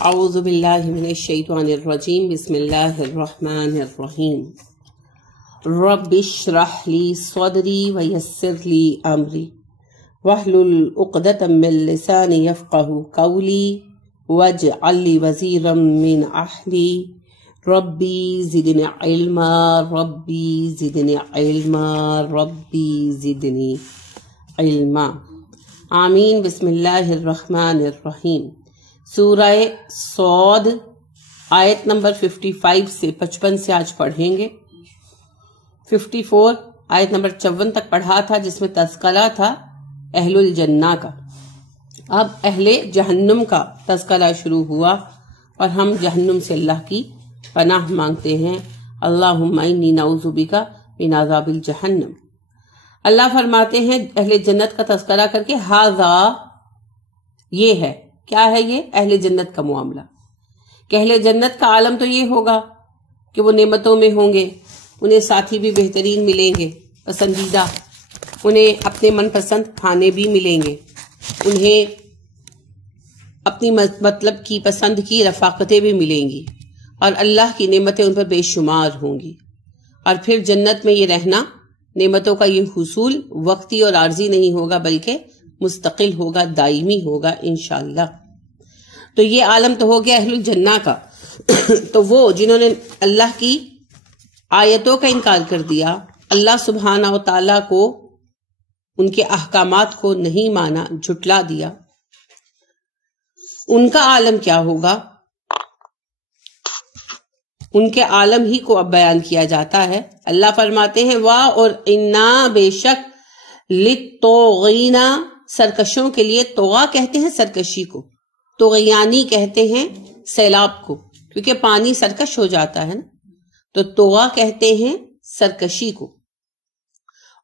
اعوذ باللہ من الشیطان الرجیم بسم اللہ الرحمن الرحیم رب اشرح لی صدری ویسر لی امری واحلل عقدۃ من لسانی یفقہوا قولی واجعل لی وزیرا من اہلی ربی زدنی علما ربی زدنی علما ربی زدنی علما آمین۔ بسم اللہ الرحمن الرحیم۔ سورہ صاد آیت نمبر 55 سے 55 سے آج پڑھیں گے۔ 54 آیت نمبر 54 تک پڑھا تھا، جس میں تذکرہ تھا اہل الجنہ کا۔ اب اہل جہنم کا تذکرہ شروع ہوا اور ہم جہنم سے اللہ کی پناہ مانگتے ہیں۔ اللہم انی نعوذ بک من عذاب الجہنم۔ اللہ فرماتے ہیں اہل جنت کا تذکرہ کر کے، ھذا یہ ہے، کیا ہے یہ؟ اہل جنت کا معاملہ، کہ اہل جنت کا عالم تو یہ ہوگا کہ وہ نعمتوں میں ہوں گے، انہیں ساتھی بھی بہترین ملیں گے، پسندیدہ، انہیں اپنے من پسند کھانے بھی ملیں گے، انہیں اپنی مطلب کی پسند کی رفاقتیں بھی ملیں گی، اور اللہ کی نعمتیں ان پر بے شمار ہوں گی۔ اور پھر جنت میں یہ رہنا، نعمتوں کا یہ حصول وقتی اور عارضی نہیں ہوگا، بلکہ مستقل ہوگا، دائمی ہوگا انشاءاللہ۔ تو یہ عالم تو ہو گیا اہل الجنہ کا۔ تو وہ جنہوں نے اللہ کی آیتوں کا انکار کر دیا، اللہ سبحانہ و تعالیٰ کو، ان کے احکامات کو نہیں مانا، جھٹلا دیا، ان کا عالم کیا ہوگا؟ ان کے عالم ہی کو اب بیان کیا جاتا ہے۔ اللہ فرماتے ہیں واہ اور انا بے شک للطاغین، سرکشوں کے لیے، طغا کہتے ہیں سرکشی کو، طغیانی کہتے ہیں سیلاب کو، کیونکہ پانی سرکش ہو جاتا ہے نا، تو طغا کہتے ہیں سرکشی کو،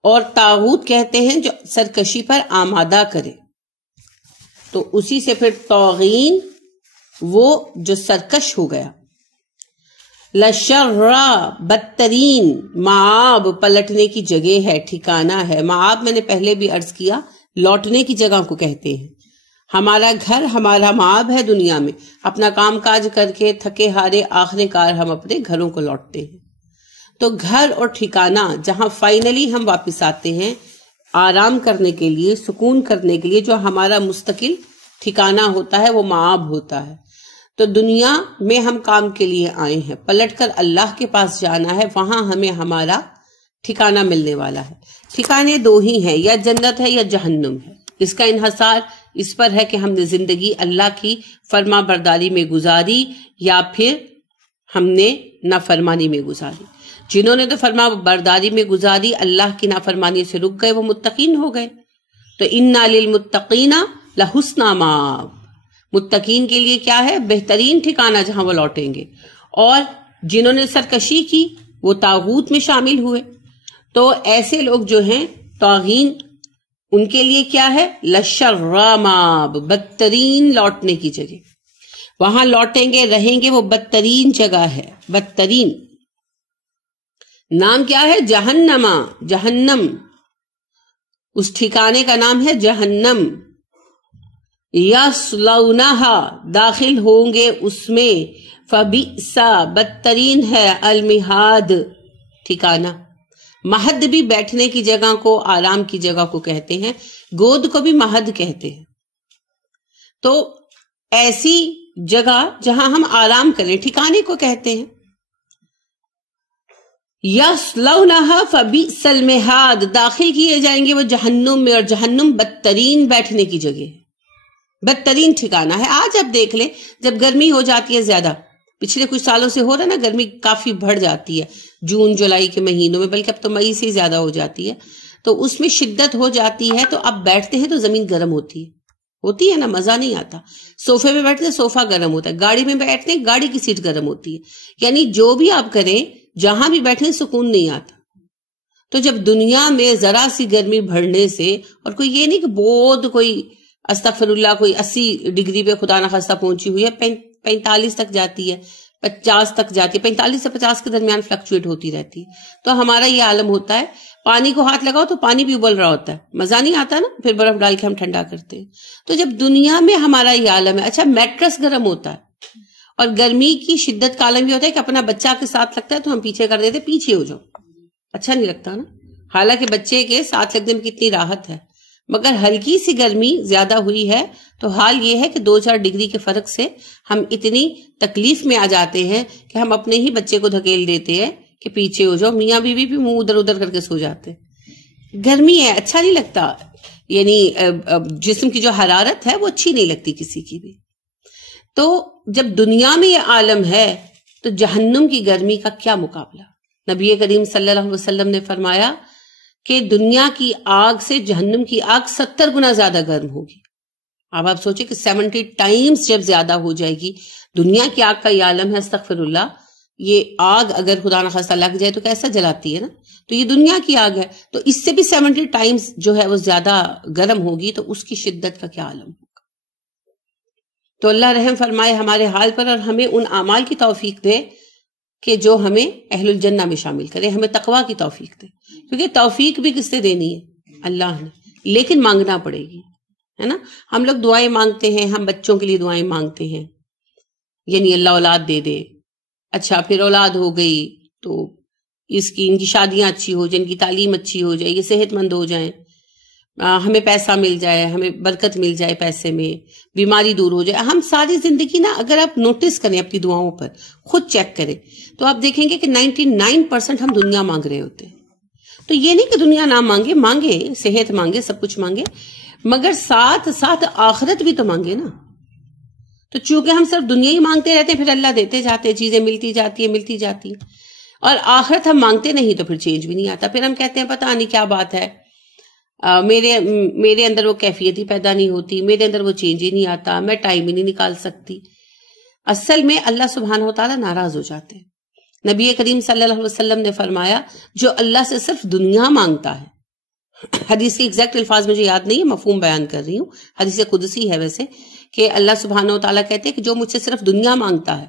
اور طاغوت کہتے ہیں جو سرکشی پر آمادہ کرے، تو اسی سے پھر طاغین وہ جو سرکش ہو گیا۔ لشر، بدترین، معاب پلٹنے کی جگہ ہے، ٹھکانہ ہے۔ معاب میں نے پہلے بھی عرض کیا، لوٹنے کی جگہ کو کہتے ہیں۔ ہمارا گھر ہمارا معاب ہے دنیا میں، اپنا کام کاج کر کے تھکے ہارے آخر کار ہم اپنے گھروں کو لوٹتے ہیں۔ تو گھر اور ٹھکانہ جہاں فائنلی ہم واپس آتے ہیں آرام کرنے کے لیے، سکون کرنے کے لیے، جو ہمارا مستقل ٹھکانہ ہوتا ہے وہ معاب ہوتا ہے۔ تو دنیا میں ہم کام کے لیے آئے ہیں، پلٹ کر اللہ کے پاس جانا ہے، وہاں ہمیں ہمارا ٹھکانہ ملنے والا ہے۔ ٹھکانے دو ہی ہیں، یا جنت ہے یا جہنم ہے۔ اس کا انحصار اس پر ہے کہ ہم نے زندگی اللہ کی فرما برداری میں گزاری یا پھر ہم نے نافرمانی میں گزاری۔ جنہوں نے تو فرما برداری میں گزاری، اللہ کی نافرمانی سے رک گئے، وہ متقین ہو گئے۔ تو انا للمتقین لحسن مآب، متقین کے لیے کیا ہے؟ بہترین ٹھکانہ جہاں وہ لوٹیں گے۔ اور جنہوں نے سرکشی کی وہ طاغوت میں شامل ہوئے۔ تو ایسے لوگ جو ہیں طاغین، ان کے لیے کیا ہے؟ لشر مآب، بدترین لوٹنے کی جگہ، وہاں لوٹیں گے، رہیں گے، وہ بدترین جگہ ہے، بدترین۔ نام کیا ہے؟ جہنم، جہنم، اس ٹھکانے کا نام ہے جہنم۔ یصلونہا، داخل ہوں گے اس میں، فبئس، بدترین ہے، المہاد، ٹھکانہ۔ مہد بھی بیٹھنے کی جگہ کو، آرام کی جگہ کو کہتے ہیں، گود کو بھی مہد کہتے ہیں۔ تو ایسی جگہ جہاں ہم آرام کریں، ٹھکانے کو کہتے ہیں۔ یصلونہا فبئس المہاد، داخل کیے جائیں گے وہ جہنم میں، اور جہنم بدترین بیٹھنے کی جگہ ہے، بدترین ٹھکانہ ہے۔ آج اب دیکھ لیں، جب گرمی ہو جاتی ہے زیادہ، پچھلے کچھ سالوں سے ہو رہا نا، گرمی کافی بڑھ جاتی ہے جون جولائی کے مہینوں میں، بلکہ اب تو مئی سے زیادہ ہو جاتی ہے، تو اس میں شدت ہو جاتی ہے، تو اب بیٹھتے ہیں تو زمین گرم ہوتی ہے نا، مزہ نہیں آتا۔ صوفے میں بیٹھتے ہیں، صوفہ گرم ہوتا ہے، گاڑی میں بیٹھتے ہیں، گاڑی کی سیٹ گرم ہوتی ہے، یعنی جو بھی آپ کریں، جہاں بھی بیٹھیں سکون نہیں آتا۔ تو جب دنیا میں ذرا سی گرمی بڑھنے سے، اور کوئی یہ نہیں کہ بہت کوئی استغفر اللہ کوئی 80 ڈگری پہ خدا نخواستہ پہنچی ہوئی ہے، 45 تک جاتی ہے، 50 تک جاتی ہے، 45 سے 50 کے درمیان فلکچویٹ ہوتی رہتی ہے۔ تو ہمارا یہ عالم ہوتا ہے، پانی کو ہاتھ لگاؤ تو پانی بھی ابل رہا ہوتا ہے، مزہ نہیں آتا نا، پھر برف ڈال کے ہم ٹھنڈا کرتے ہیں۔ تو جب دنیا میں ہمارا یہ عالم ہے، اچھا میٹرس گرم ہوتا ہے، اور گرمی کی شدت کا عالم یہ ہوتا ہے کہ اپنا بچہ کے ساتھ لگتا ہے تو ہم پیچھے کر دیتے، پیچھے ہو جاؤ، اچھا نہیں لگتا نا، حالانکہ بچے کے ساتھ لگنے میں کتنی راحت ہے، مگر ہلکی سی گرمی زیادہ ہوئی ہے تو حال یہ ہے کہ 2-4 ڈگری کے فرق سے ہم اتنی تکلیف میں آ جاتے ہیں کہ ہم اپنے ہی بچے کو دھکیل دیتے ہیں کہ پیچھے ہو جاؤ، میاں بیوی بھی منہ ادھر ادھر کر کے سو جاتے ہیں، گرمی ہے، اچھا نہیں لگتا، یعنی جسم کی جو حرارت ہے وہ اچھی نہیں لگتی کسی کی بھی۔ تو جب دنیا میں یہ عالم ہے تو جہنم کی گرمی کا کیا مقابلہ؟ نبی کریم صلی اللہ علیہ وسلم نے فرمایا کہ دنیا کی آگ سے جہنم کی آگ 70 گنا زیادہ گرم ہوگی۔ اب آپ سوچیں کہ 70 ٹائمز جب زیادہ ہو جائے گی، دنیا کی آگ کا یہ عالم ہے، استغفر اللہ، یہ آگ اگر خدا نخواستہ لگ جائے تو کیسا جلاتی ہے نا، تو یہ دنیا کی آگ ہے، تو اس سے بھی 70 ٹائمز جو ہے وہ زیادہ گرم ہوگی، تو اس کی شدت کا کیا عالم ہوگا۔ تو اللہ رحم فرمائے ہمارے حال پر، اور ہمیں ان اعمال کی توفیق دے کہ جو ہمیں اہل الجنہ میں شامل کرے، ہمیں تقوی کی توفیق دے، کیونکہ توفیق بھی کس سے دینی ہے؟ اللہ نے، لیکن مانگنا پڑے گی، ہے نا۔ ہم لوگ دعائیں مانگتے ہیں، ہم بچوں کے لیے دعائیں مانگتے ہیں، یعنی اللہ اولاد دے دے، اچھا پھر اولاد ہو گئی تو ان کی شادیاں اچھی ہو جائیں، ان کی تعلیم اچھی ہو جائے، یہ صحت مند ہو جائیں، ہمیں پیسہ مل جائے، ہمیں برکت مل جائے پیسے میں، بیماری دور ہو جائے۔ ہم ساری زندگی نا اگر آپ نوٹس کریں اپنی دعاؤں پر، خود چیک کریں تو آپ دیکھیں گے کہ 99% ہم دنیا مانگ رہے ہوتے ہیں۔ تو یہ نہیں کہ دنیا نہ مانگے، مانگے، صحت مانگے، سب کچھ مانگے، مگر ساتھ ساتھ آخرت بھی تو مانگے نا۔ تو چونکہ ہم صرف دنیا ہی مانگتے رہتے ہیں، پھر اللہ دیتے جاتے ہیں، چیزیں ملتی جاتی ہیں، اور آخرت ہم مانگتے نہیں تو پھر چینج بھی نہیں آتا، پھر ہم کہتے ہیں پتہ نہیں کیا بات ہے، میرے اندر وہ کیفیت ہی پیدا نہیں ہوتی، میرے اندر وہ چینج ہی نہیں آتا، میں ٹائم ہی نہیں نکال سکتی۔ اصل میں اللہ سبحانہ وتعالی ناراض ہو جاتے ہیں۔ نبی کریم صلی اللہ علیہ وسلم نے فرمایا جو اللہ سے صرف دنیا مانگتا ہے، حدیث کے ایگزیکٹ الفاظ مجھے یاد نہیں ہے، مفہوم بیان کر رہی ہوں، حدیث قدسی ہے ویسے، کہ اللہ سبحانہ وتعالی کہتے ہیں کہ جو مجھ سے صرف دنیا مانگتا ہے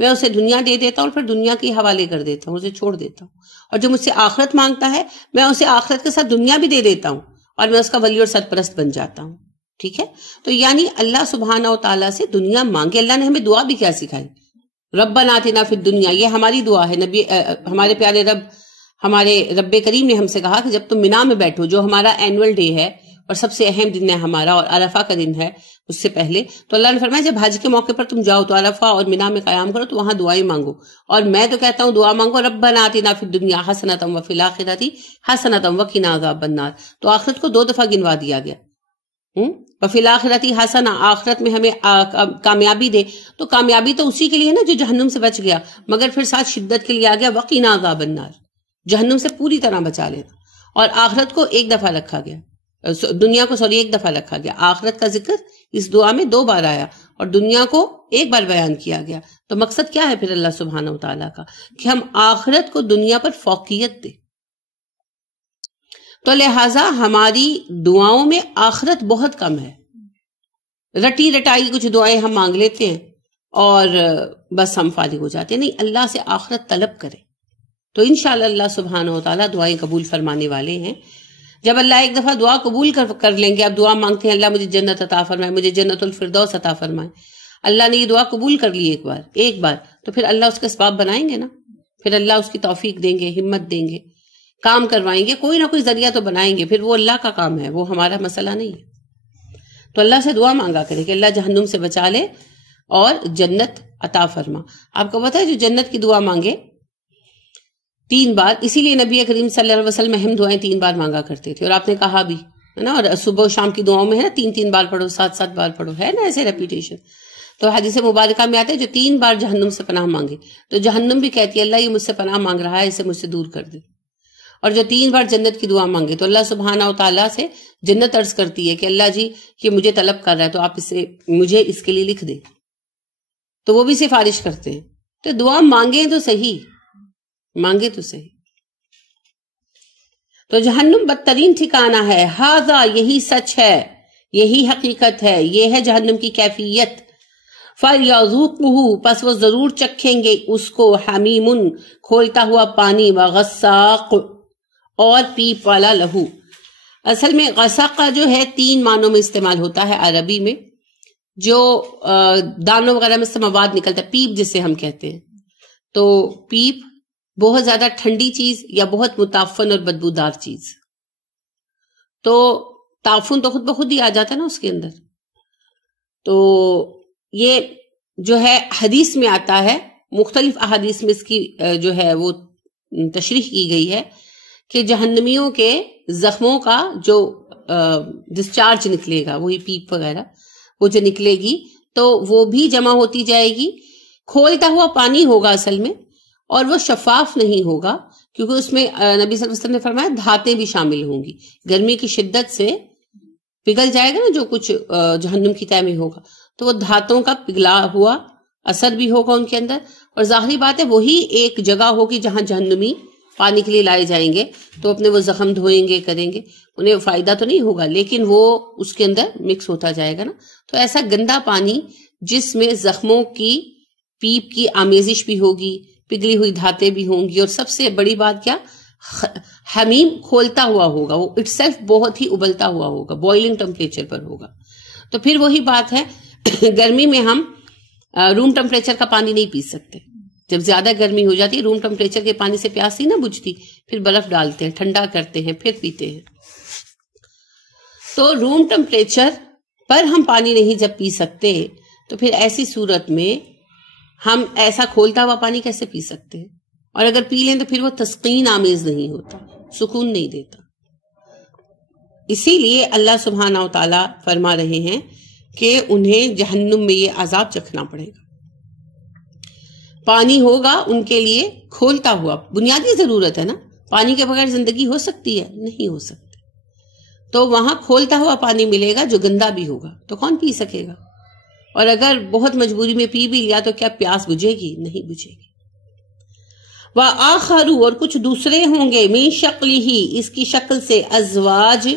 میں اسے دنیا دے دیتا ہوں اور پھر دنیا کے حوالے کر دیتا ہوں، اسے چھوڑ دیتا ہوں، اور جو مجھ سے آخرت مانگتا ہے میں اسے آخرت کے ساتھ دنیا بھی دے دیتا ہوں اور میں اس کا ولی اور سرپرست بن جاتا ہوں۔ ٹھیک ہے، تو یعنی اللہ سبحانہ وتعالی سے دنیا مانگے۔ اللہ نے ہمیں دعا بھی کیا سکھائی؟ ربنا آتنا فی الدنیا، یہ ہماری دعا ہے، نبی ہمارے پیارے ہمارے رب کریم نے ہم سے کہا کہ جب تم مینا میں بیٹھو، جو ہمارا اینول ڈے ہے اور سب سے اہم دن ہے ہمارا، اور عرفہ کا دن ہے اس سے پہلے، تو اللہ نے فرمایا جب حج کے موقع پر تم جاؤ تو عرفہ اور مینا میں قیام کرو تو وہاں دعائیں مانگو، اور میں تو کہتا ہوں دعا مانگو ربنا آتنا فی الدنیا حسنۃ وفی الآخرۃ حسنۃ وقنا عذاب النار، تو آخرت کو 2 دفعہ گنوا دیا گیا، وفی الآخرۃ حسنہ، آخرت میں ہمیں کامیابی دے، تو کامیابی تو اسی کے لیے نا جو جہنم سے بچ گیا، مگر پھر ساتھ شدت کے لیے آ گیا وقنا عذاب النار، جہنم سے پوری طرح بچا لینا، اور آخرت کو 1 دفعہ رکھا گیا، دنیا کو 1 دفعہ رکھا گیا، آخرت کا ذکر اس دعا میں 2 بار آیا اور دنیا کو 1 بار بیان کیا گیا۔ تو مقصد کیا ہے پھر اللہ سبحانہ وتعالیٰ کا؟ کہ ہم آخرت کو دنیا پر فوقیت دیں۔ تو لہٰذا ہماری دعاؤں میں آخرت بہت کم ہے، رٹی رٹائی کچھ دعائیں ہم مانگ لیتے ہیں اور بس ہم فارغ ہو جاتے ہیں، نہیں، اللہ سے آخرت طلب کریں تو انشاءاللہ اللہ سبحانہ وتعالیٰ دعائیں قبول فرمانے والے ہیں۔ جب اللہ 1 دفعہ دعا قبول کر لیں گے، اب دعا مانگتے ہیں اللہ مجھے جنت عطا فرمائے، مجھے جنت الفردوس عطا فرمائے، اللہ نے یہ دعا قبول کر لی ایک بار تو پھر اللہ اس کا اسباب بنائیں گے نا، پھر اللہ اس کی توفیق دیں گے، ہمت دیں گے، کام کروائیں گے، کوئی نہ کوئی ذریعہ تو بنائیں گے، پھر وہ اللہ کا کام ہے، وہ ہمارا مسئلہ نہیں ہے۔ تو اللہ سے دعا مانگا کرے کہ اللہ جہنم سے بچا لے اور جنت عطا فرما۔ آپ کو پتہ ہے جو جنت کی دعا مانگے 3 بار، اسی لیے نبی کریم صلی اللہ علیہ وسلم اہم دعائیں 3 بار مانگا کرتے تھے، اور آپ نے کہا بھی ہے نا، اور صبح و شام کی دعاؤں میں ہے نا 3 بار پڑھو، 7 بار پڑھو، ہے نا ایسے ریپیٹیشن۔ تو حدیث مبارکہ میں آتے ہیں جو 3 بار جہنم سے پناہ مانگے تو جہنم بھی کہتی ہے اللہ یہ مجھ سے پناہ مانگ رہا ہے، اسے مجھ سے دور کر دے، اور جو 3 بار جنت کی دعا مانگے تو اللہ سبحانہ وتعالیٰ سے جنت عرض کرتی ہے کہ اللہ جی یہ مجھے طلب کر رہا ہے تو آپ مجھے اس کے لیے لکھ دیں، تو وہ بھی سفارش کرتے ہیں۔ تو دعا مانگیں تو صحیح، مانگے تو صحیح۔ تو جہنم بدترین ٹھکانہ ہے، ہاذا یہی سچ ہے، یہی حقیقت ہے، یہ ہے جہنم کی کیفیت۔ فَلْيَذُوقُهُ پس وہ ضرور چکھیں گے اس کو، حمیم کھولتا ہوا پانی، وغساق اور پیپ والا لہو۔ اصل میں غساقہ جو ہے 3 معنوں میں استعمال ہوتا ہے عربی میں۔ جو دانوں وغیرہ میں سے مواد نکلتا ہے، پیپ جسے ہم کہتے ہیں، تو پیپ بہت زیادہ ٹھنڈی چیز یا بہت متعفن اور بدبودار چیز، تو تعفن تو خود بخود ہی آ جاتا ہے نا اس کے اندر. تو یہ جو ہے حدیث میں آتا ہے، مختلف احادیث میں اس کی جو ہے وہ تشریح کی گئی ہے کہ جہنمیوں کے زخموں کا جو ڈسچارج نکلے گا، وہی پیپ وغیرہ وہ جو نکلے گی تو وہ بھی جمع ہوتی جائے گی. کھولتا ہوا پانی ہوگا اصل میں، اور وہ شفاف نہیں ہوگا کیونکہ اس میں نبی صلی اللہ علیہ وسلم نے فرمایا دھاتیں بھی شامل ہوں گی. گرمی کی شدت سے پگھل جائے گا نا جو کچھ جہنم کی تہ میں ہوگا، تو وہ دھاتوں کا پگھلا ہوا اثر بھی ہوگا ان کے اندر. اور ظاہری بات ہے وہی ایک جگہ ہوگی جہاں جہنمی پانی کے لیے لائے جائیں گے تو اپنے وہ زخم دھوئیں گے، کریں گے، انہیں فائدہ تو نہیں ہوگا لیکن وہ اس کے اندر مکس ہوتا جائے گا نا. تو ایسا گندا پانی جس میں زخموں کی پیپ کی آمیزش بھی ہوگی، پگھلی ہوئی دھاتیں بھی ہوں گی، اور سب سے بڑی بات کیا، حمیم کھولتا ہوا ہوگا، وہ اٹ سیلف بہت ہی ابلتا ہوا ہوگا، بوائلنگ ٹمپریچر پر ہوگا. تو پھر وہی بات ہے گرمی میں ہم روم ٹمپریچر کا پانی نہیں پی سکتے. جب زیادہ گرمی ہو جاتی ہے روم ٹمپریچر کے پانی سے پیاس نہیں نہ بجھتی، پھر برف ڈالتے ہیں، ٹھنڈا کرتے ہیں، پھر پیتے ہیں. تو روم ٹمپریچر پر ہم پانی نہیں جب پی سکتے تو پھر ایسی صورت میں ہم ایسا کھولتا ہوا پانی کیسے پی سکتے ہیں؟ اور اگر پی لیں تو پھر وہ تسکین آمیز نہیں ہوتا، سکون نہیں دیتا. اسی لیے اللہ سبحانہ و تعالیٰ فرما رہے ہیں کہ انہیں جہنم میں یہ عذاب چکھنا پڑے گا. پانی ہوگا ان کے لیے کھولتا ہوا، بنیادی ضرورت ہے نا، پانی کے بغیر زندگی ہو سکتی ہے؟ نہیں ہو سکتی. تو وہاں کھولتا ہوا پانی ملے گا جو گندا بھی ہوگا، تو کون پی سکے گا؟ اور اگر بہت مجبوری میں پی بھی لیا تو کیا پیاس بجھے گی؟ نہیں بجھے گی. وَآخَرُ، اور کچھ دوسرے ہوں گے، مِن شَکْلِهِ، اس کی شکل سے، ازواج،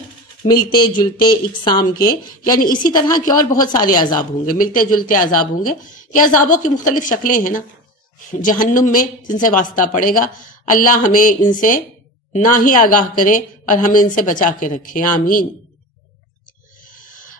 ملتے جلتے اقسام کے، یعنی اسی طرح کے اور بہت سارے عذاب ہوں گے، ملتے جلتے عذاب ہوں گے. یہ عذابوں کی مختلف شکلیں ہیں نا جہنم میں جن سے واسطہ پڑے گا. اللہ ہمیں ان سے نہ ہی آگاہ کرے اور ہمیں ان سے بچا کے رکھے، آمین.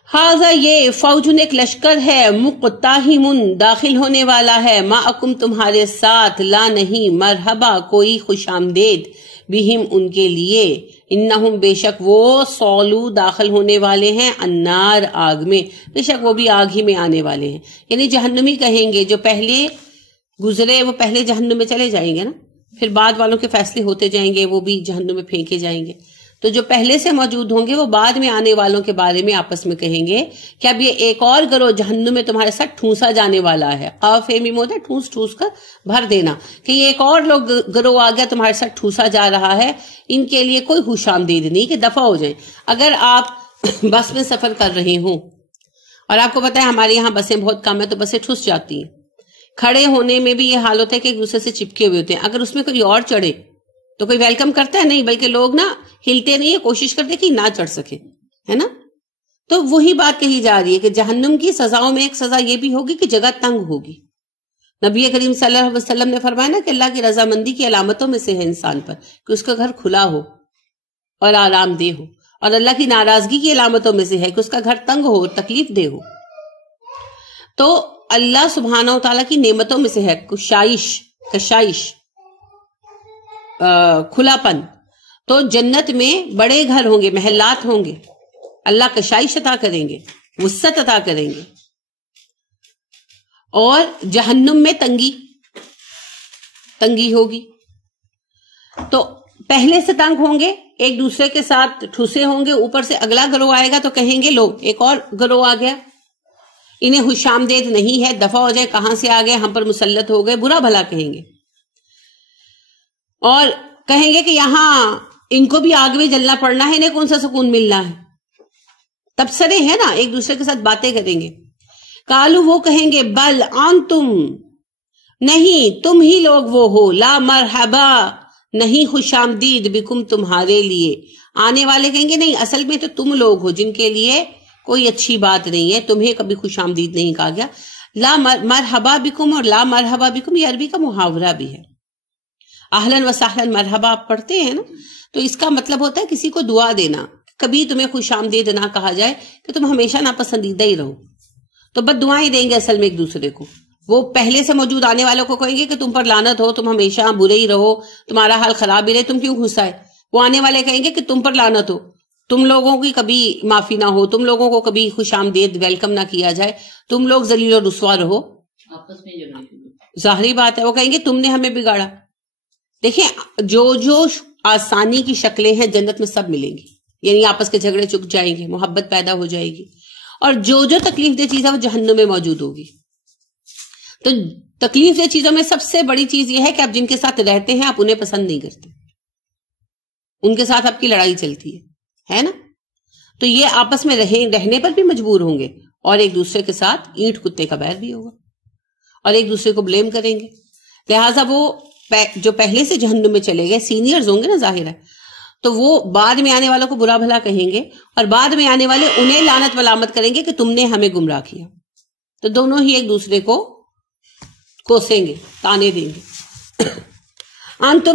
ہاذا، یہ، فوجن ایک لشکر ہے، مقتحم، داخل ہونے والا ہے، معکم تمہارے ساتھ، لا نہیں، مرحبا کوئی خوش آمدید، بہم ان کے لیے، انہم بے شک وہ، صولو داخل ہونے والے ہیں، النار آگ میں، بے شک وہ بھی آگ ہی میں آنے والے ہیں. یعنی جہنمی کہیں گے جو پہلے گزرے وہ پہلے جہنم میں چلے جائیں گے نا، پھر بعد والوں کے فیصلے ہوتے جائیں گے، وہ بھی جہنم میں پھینکے جائیں گے. تو جو پہلے سے موجود ہوں گے وہ بعد میں آنے والوں کے بارے میں آپس میں کہیں گے کہ اب یہ ایک اور گروہ جہنم میں تمہارے ساتھ ٹھونسا جانے والا ہے. قاف میم ہوتا ہے ٹھونس ٹھونس کر بھر دینا، کہ یہ ایک اور لوگ گروہ آ گیا تمہارے ساتھ ٹھونسا جا رہا ہے، ان کے لیے کوئی خوش آمدید نہیں کہ دفع ہو جائیں. اگر آپ بس میں سفر کر رہے ہوں اور آپ کو پتا ہے ہمارے یہاں بسیں بہت کم ہیں تو بسیں ٹھس جاتی ہیں، کھڑے ہونے میں بھی یہ حال ہوتا ہے کہ ایک دوسرے سے چپکے ہوئے ہوتے ہیں. اگر اس میں کوئی اور چڑھے تو کوئی ویلکم کرتا ہے؟ نہیں، بلکہ لوگ نا ہلتے نہیں ہیں، کوشش کرتے کہ نہ چڑھ سکے، ہے نا. تو وہی بات کہی جا رہی ہے کہ جہنم کی سزاؤں میں ایک سزا یہ بھی ہوگی کہ جگہ تنگ ہوگی. نبی کریم صلی اللہ علیہ وسلم نے فرمایا نا کہ اللہ کی رضامندی کی علامتوں میں سے ہے انسان پر کہ اس کا گھر کھلا ہو اور آرام دہ ہو، اور اللہ کی ناراضگی کی علامتوں میں سے ہے کہ اس کا گھر تنگ ہو، تکلیف دہ ہو. تو اللہ سبحانہ و تعالیٰ کی نعمتوں میں سے ہے کشائش، کھلا پن. تو جنت میں بڑے گھر ہوں گے، محلات ہوں گے، اللہ کشائش عطا کریں گے، وسعت عطا کریں گے. اور جہنم میں تنگی ہوگی. تو پہلے سے تنگ ہوں گے، ایک دوسرے کے ساتھ ٹھوسے ہوں گے، اوپر سے اگلا گروہ آئے گا تو کہیں گے لو ایک اور گروہ آ گیا، انہیں خوش آمدید نہیں ہے، دفع ہو جائے، کہاں سے آ گئے، ہم پر مسلط ہو گئے، برا بھلا کہیں گے. اور کہیں گے کہ یہاں ان کو بھی آگ میں جلنا پڑنا ہے، انہیں کون سا سکون ملنا ہے. تبصرے ہیں نا، ایک دوسرے کے ساتھ باتیں کریں گے. کالو، وہ کہیں گے، بل انتم، نہیں تم ہی لوگ وہ ہو، لا مرحبا، نہیں خوش آمدید، بکم تمہارے لیے. آنے والے کہیں گے نہیں، اصل میں تو تم لوگ ہو جن کے لیے کوئی اچھی بات نہیں ہے، تمہیں کبھی خوش آمدید نہیں کہا گیا. لا مرحبا بکم اور لا مرحبا بکم یہ عربی کا محاورہ بھی ہے. اہلاً و سہلاً مرحبا آپ پڑھتے ہیں نا، تو اس کا مطلب ہوتا ہے کسی کو دعا دینا، کبھی تمہیں خوش آمدید نہ کہا جائے کہ تم ہمیشہ ناپسندیدہ ہی رہو. تو بد دعائیں دیں گے اصل میں ایک دوسرے کو. وہ پہلے سے موجود آنے والوں کو کہیں گے کہ تم پر لعنت ہو, تم ہمیشہ برے ہی رہو, تمہارا حال خراب ہی رہے, تم کیوں غصہ ہے. وہ آنے والے کہیں گے کہ تم پر لعنت ہو, تم لوگوں کی کبھی معافی نہ ہو, تم لوگوں کو کبھی خوش آمدید ویلکم نہ کیا جائے, تم لوگ ذلیل و رسوا رہو. آپس میں ظاہری بات ہے, وہ کہیں گے تم نے ہمیں بگاڑا. دیکھیں جو آسانی کی شکلیں ہیں جنت میں سب ملیں گی, یعنی آپس کے جھگڑے چک جائیں گے, محبت پیدا ہو جائے گی. اور جو تکلیف دہ چیز ہے وہ جہنم میں موجود ہوگی. تو تکلیف دہ چیزوں میں سب سے بڑی چیز یہ ہے کہ آپ جن کے ساتھ رہتے ہیں آپ انہیں پسند نہیں کرتے, ان کے ساتھ آپ کی لڑائی چلتی ہے نا. تو یہ آپس میں رہنے پر بھی مجبور ہوں گے, اور ایک دوسرے کے ساتھ اینٹ کتے کا بیر بھی ہوگا, اور ایک دوسرے کو بلیم کریں گے. لہٰذا وہ جو پہلے سے جہنم میں چلے گئے سینئرز ہوں گے نا, ظاہر ہے, تو وہ بعد میں آنے والوں کو برا بھلا کہیں گے, اور بعد میں آنے والے انہیں لعنت ملامت کریں گے کہ تم نے ہمیں گمراہ کیا. تو دونوں ہی ایک دوسرے کو کوسیں گے, تانے دیں گے.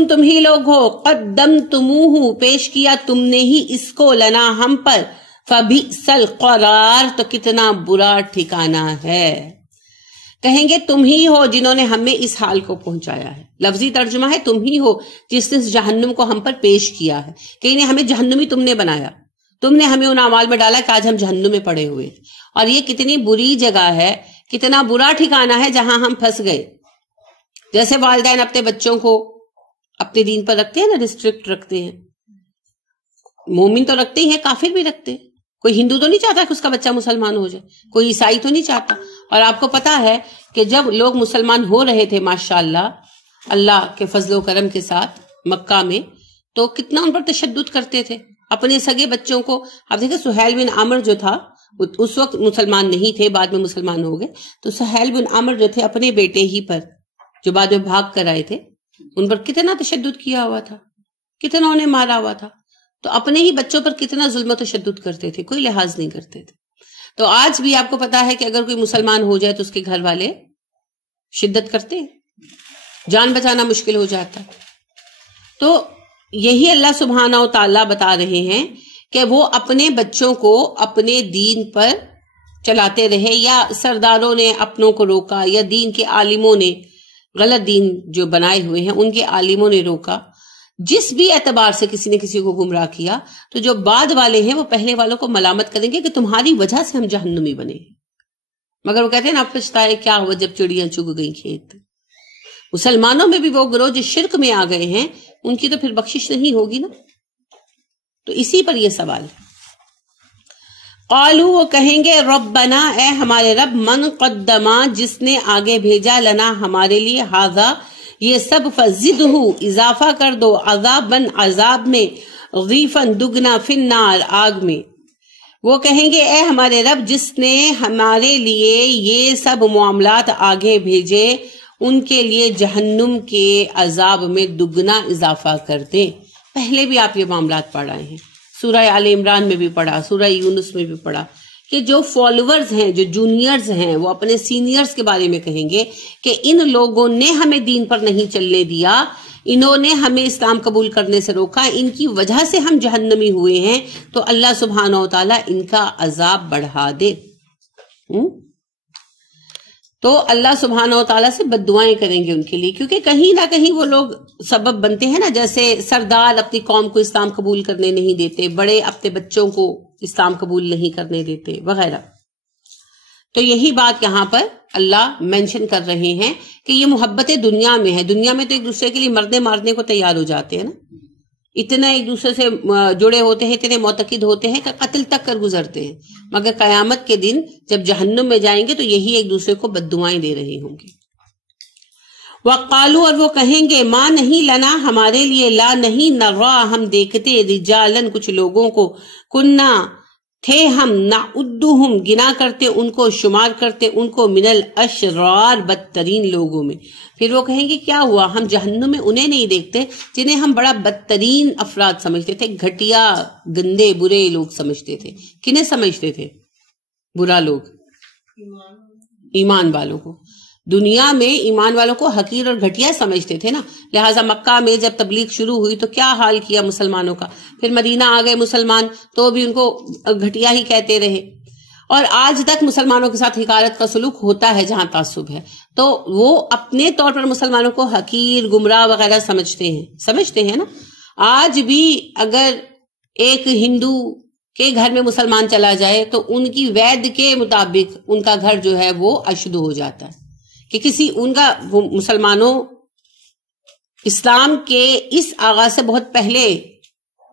تم ہی لوگ ہو, قدمتموہ پیش کیا تم نے ہی اس کو, لنا ہم پر, فبئس القرار تو کتنا برا ٹھکانہ ہے. کہیں گے تم ہی ہو جنہوں نے ہمیں اس حال کو پہنچایا ہے. لفظی ترجمہ ہے تم ہی ہو جس نے اس جہنم کو ہم پر پیش کیا ہے, کہ انہیں ہمیں جہنمی تم نے بنایا, تم نے ہمیں ان اعمال میں ڈالا کہ آج ہم جہنم میں پڑے ہوئے. اور یہ کتنی بری جگہ ہے, کتنا برا ٹھکانہ ہے جہاں ہم پھنس گئے. جیسے والدین اپنے بچوں کو اپنے دین پر رکھتے ہیں نا, ریسٹرکٹ رکھتے ہیں. مومن تو رکھتے ہی ہیں, کافر بھی رکھتے ہیں. کوئی ہندو تو نہیں چاہتا کہ اس کا بچہ مسلمان ہو جائے, کوئی عیسائی تو نہیں چاہتا. اور آپ کو پتا ہے کہ جب لوگ مسلمان ہو رہے تھے ماشاءاللہ اللہ کے فضل و کرم کے ساتھ مکہ میں, تو کتنا ان پر تشدد کرتے تھے اپنے سگے بچوں کو. آپ دیکھیں سہیل بن عامر جو تھا اس وقت مسلمان نہیں تھے, بعد میں مسلمان ہو گئے. تو سہیل بن عامر جو تھے اپنے بیٹے ہی پر جو بعد میں بھاگ کر آئے تھے, ان پر کتنا تشدد کیا ہوا تھا, کتنا انہیں مارا ہوا تھا. تو اپنے ہی بچوں پر کتنا ظلم و تشدد کرتے تھے, کوئی لحاظ نہیں کرتے تھے. تو آج بھی آپ کو پتا ہے کہ اگر کوئی مسلمان ہو جائے تو اس کے گھر والے شدت کرتے ہیں, جان بچانا مشکل ہو جاتا ہے. تو یہی اللہ سبحانہ و تعالیٰ بتا رہے ہیں کہ وہ اپنے بچوں کو اپنے دین پر چلاتے رہے, یا سرداروں نے اپنوں کو روکا, یا دین کے عالموں نے غلط دین جو بنائے ہوئے ہیں ان کے عالموں نے روکا. جس بھی اعتبار سے کسی نے کسی کو گمراہ کیا, تو جو بعد والے ہیں وہ پہلے والوں کو ملامت کریں گے کہ تمہاری وجہ سے ہم جہنمی بنے. مگر وہ کہتے ہیں نا, پچھتائے کیا ہوا جب چڑیاں چگ گئی کھیت. مسلمانوں میں بھی وہ گروہ جو شرک میں آ گئے ہیں ان کی تو پھر بخشش نہیں ہوگی نا. تو اسی پر یہ سوال ہے. قالو, وہ کہیں گے, ربنا, اے ہمارے رب, من قدما, جس نے آگے بھیجا, لنا, ہمارے لیے, ہذا, یہ سب, فزدہ, اضافہ کر دو, عذابن, عذاب میں, ضیفن, دگنا, فی النار, آگ میں. وہ کہیں گے اے ہمارے رب جس نے ہمارے لیے یہ سب معاملات آگے بھیجے, ان کے لیے جہنم کے عذاب میں دگنا اضافہ کر دے. پہلے بھی آپ یہ معاملات پڑھ رہے ہیں, سورہ آل عمران میں بھی پڑھا, سورہ یونس میں بھی پڑھا, کہ جو فالوورز ہیں, جو جونیئرز ہیں, وہ اپنے سینئرز کے بارے میں کہیں گے کہ ان لوگوں نے ہمیں دین پر نہیں چلنے دیا, انہوں نے ہمیں اسلام قبول کرنے سے روکا, ان کی وجہ سے ہم جہنمی ہوئے ہیں, تو اللہ سبحانہ و تعالیٰ ان کا عذاب بڑھا دے. تو اللہ سبحانہ و تعالیٰ سے بد دعائیں کریں گے ان کے لیے, کیونکہ کہیں نہ کہیں وہ لوگ سبب بنتے ہیں نا. جیسے سردار اپنی قوم کو اسلام قبول کرنے نہیں دیتے, بڑے اپنے بچوں کو اسلام قبول نہیں کرنے دیتے, وغیرہ. تو یہی بات یہاں پر اللہ مینشن کر رہے ہیں کہ یہ محبت دنیا میں ہے. دنیا میں تو ایک دوسرے کے لیے مرنے مارنے کو تیار ہو جاتے ہیں نا, اتنا ایک دوسرے سے جڑے ہوتے ہیں, اتنے معتقد ہوتے ہیں کہ قتل تک کر گزرتے ہیں. مگر قیامت کے دن جب جہنم میں جائیں گے تو یہی ایک دوسرے کو بد دعائیں دے رہے ہوں گے. وقالو, اور وہ کہیں گے, ماں نہیں, لنا, ہمارے لیے, لا نہیں, نرا, ہم دیکھتے, رجالن, کچھ لوگوں کو, کننا, تھے ہم, نعدہم, گنا کرتے ان کو, شمار کرتے ان کو, من الاشرار, بدترین لوگوں میں. پھر وہ کہیں گے کیا ہوا, ہم جہنم میں انہیں نہیں دیکھتے جنہیں ہم بڑا بدترین افراد سمجھتے تھے, گھٹیا, گندے, برے لوگ سمجھتے تھے. کنہیں سمجھتے تھے برا لوگ؟ ایمان والوں کو. دنیا میں ایمان والوں کو حقیر اور گھٹیا سمجھتے تھے نا. لہٰذا مکہ میں جب تبلیغ شروع ہوئی تو کیا حال کیا مسلمانوں کا. پھر مدینہ آ گئے مسلمان تو بھی ان کو گھٹیا ہی کہتے رہے. اور آج تک مسلمانوں کے ساتھ حقارت کا سلوک ہوتا ہے جہاں تعصب ہے. تو وہ اپنے طور پر مسلمانوں کو حقیر، گمراہ وغیرہ سمجھتے ہیں نا. آج بھی اگر ایک ہندو کے گھر میں مسلمان چلا جائے تو ان کی وید کے مطابق ان کا گھر جو ہے وہ اشدھ ہو جاتا ہے کہ کسی ان کا مسلمانوں اسلام کے اس آغاز سے بہت پہلے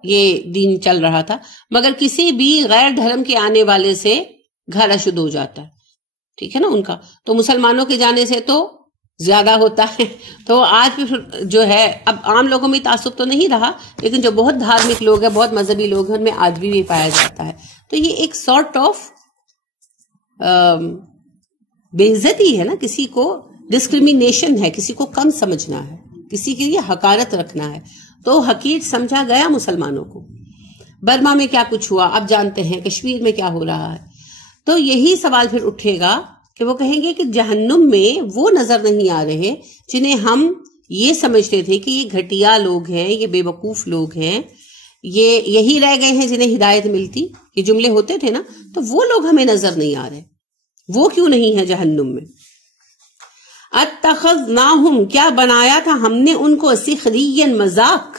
یہ دین چل رہا تھا، مگر کسی بھی غیر دھرم کے آنے والے سے گھر اشدھ ہو جاتا ہے. ٹھیک ہے نا. ان کا تو مسلمانوں کے جانے سے تو زیادہ ہوتا ہے. تو آج بھی جو ہے اب عام لوگوں میں تعصب تو نہیں رہا، لیکن جو بہت دھارمک لوگ ہیں، بہت مذہبی لوگ ہیں، ان میں آج بھی پایا جاتا ہے. تو یہ ایک سارٹ آف بے عزتی ہے نا، کسی کو ڈسکریمنیشن ہے، کسی کو کم سمجھنا ہے، کسی کے لیے حقارت رکھنا ہے. تو حقیر سمجھا گیا مسلمانوں کو. برما میں کیا کچھ ہوا اب جانتے ہیں، کشمیر میں کیا ہو رہا ہے. تو یہی سوال پھر اٹھے گا کہ وہ کہیں گے کہ جہنم میں وہ نظر نہیں آ رہے جنہیں ہم یہ سمجھتے تھے کہ یہ گھٹیا لوگ ہیں، یہ بے وقوف لوگ ہیں، یہی رہ گئے ہیں جنہیں ہدایت ملتی. یہ جملے ہوتے تھے نا، تو وہ لوگ ہمیں نظر نہیں آ رہے. وہ کیوں نہیں ہے جہنم میں؟ اتخذناہم، کیا بنایا تھا ہم نے ان کو سخریا، مذاق.